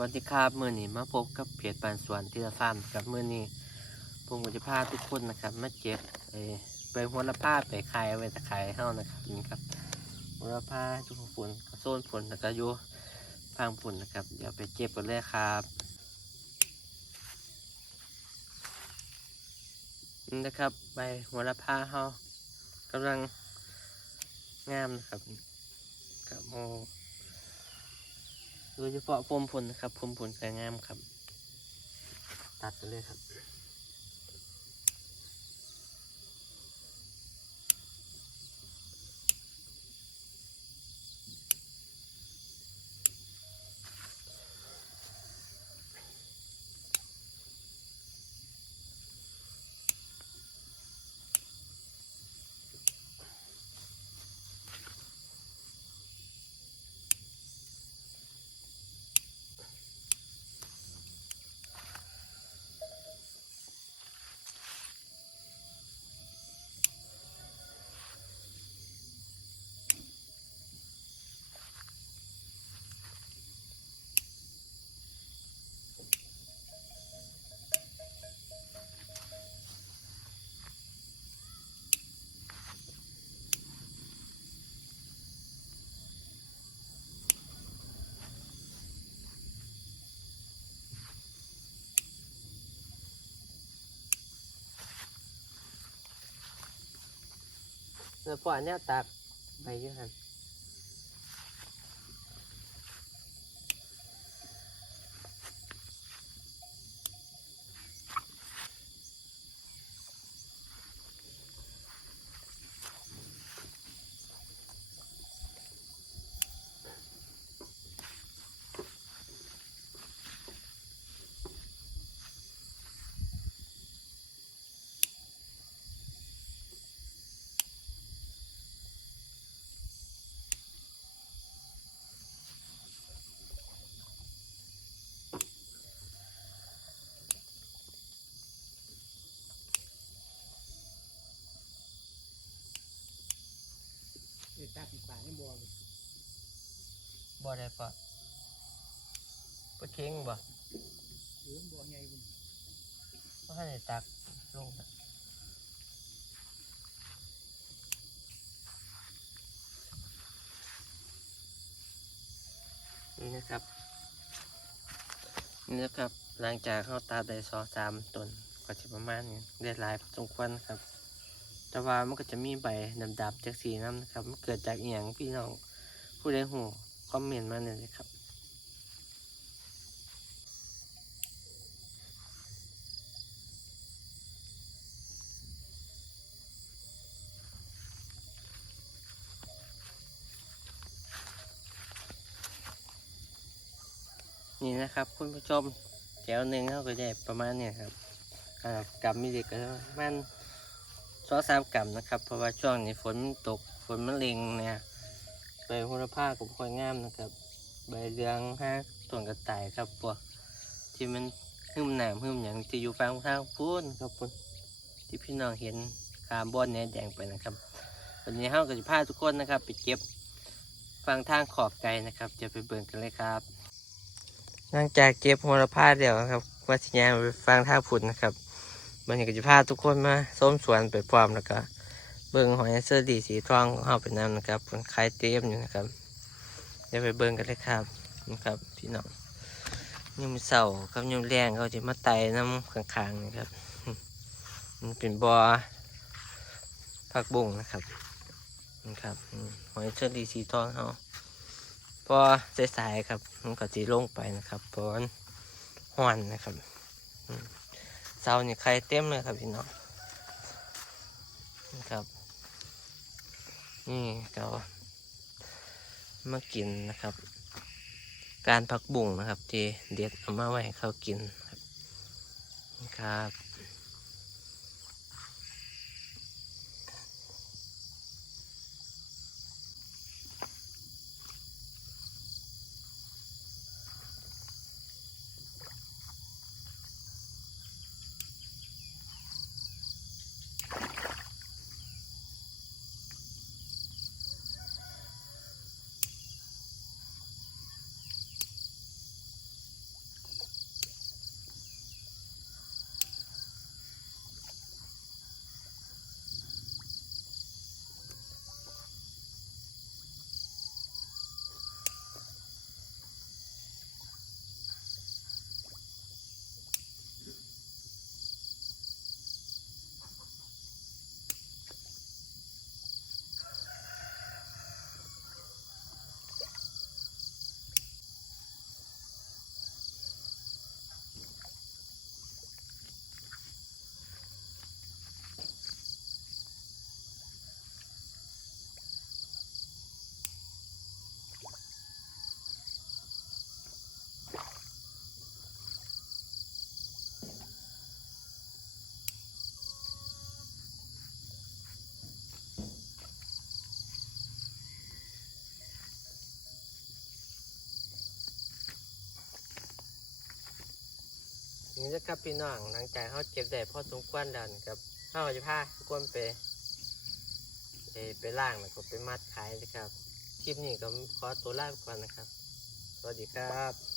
วัสดีครับเมื่อนี้มาพบกับเพจปานสวนที่ละฟาร์มกับเมื่อนี้ผมก็จะพาทุกคนนะครับมาเจ็บไปหัวละผ้าไปขายเอาไว้ตะขายเฮ้านะครับนี่ครับหัวละผ้าจุกฝุ่นโซนฝุ่นแล้วก็อยู่างฝุ่นนะครับ เดี๋ยวไปเจ็บกันเลยครับนี่นะครับใบหัวละผ้าเฮากำลังงามนะครับกับโม โดยเฉพาะพรมผลนะครับพรมผลสวยงามครับ ตัดไปเลยครับ แล้วพออันเนี้ยตักไปอยังหัน ตาปีกปากนี่บ่ได้ปะปะเค็งบ่เพราะใหญ่บุญบ่ให้ได้ตักลงนะนี่นะครับนี่นะครับหลังจากเข้าตัดได้สองสามตนก็จะประมาณนี้ได้หลายพอสมควรครับ แต่ว่ามันก็จะมีใบดำๆจากสีน้ำนะครับ มันเกิดจากอหย่างพี่น้องผู้ใดหูคอมเมนต์มาเนี่ยเลยครับนี่นะครับคุณผู้ชมแถวหนึ่งเขาก็ได้ประมาณเนี่ยครับอ่ากำมีเด็กก็ประมาณ องสามกำนะครับ เพราะว่าช่วงนี้ฝนตกฝนมันเล็งเนี่ยใบโหระพาก็ค่อยงามนะครับ ใบเรืองห้าต้นกระต่ายครับพวกที่มันหึ่มหนามหึ่มอย่างที่อยู่ฟังทางพูนครับพุ่นที่พี่น้องเห็นคาร์บอนเนี่ยแดงไปนะครับวันนี้เฮาก็จะพาทุกคนนะครับ ไปเก็บฟังทางขอบไกลนะครับ จะไปเบิ่งกันเลยครับ หลังจากเก็บโหระพาเดี๋ยวครับว่าสิยางไปฟังทางพุ่นนะครับ มันก็จะพาทุกคนมาส้มสวนไปพร้อมแล้วก็เบิ่งหอยเสื้อดีสีทองของเขาเป็นน้ำนะครับผลคลายเต็มอยู่นะครับเดี๋ยวไปเบิ่งกันเลยครับนะครับพี่น้องยมเสาครับยมแรงเขาจะมาไต่น้ำข้างๆนะครับ มันเป็นบ่อผักบุ้งนะครับนะครับหอยเสื้อดีสีทองเขาพอสายๆครับ มันก็จะลงไปนะครับเพราะมันห้อนนะครับ เสานี่ไข่เต็มเลยครับพี่น้องนี่ครับ นี่ก็มากินนะครับ การผักบุ้งนะครับ ที่เด็ดเอามาไว้ให้เขากินครับ นี่นะครับพี่น้องหลังจากเขาเก็บได้พอสมควรดันครับเขาจะพาทุกคนไปไปไปล่างแล้วก็ไปมัดขายนะครับคลิปนี้ก็ขอตัวลาไปก่อนนะครับ สวัสดีครับ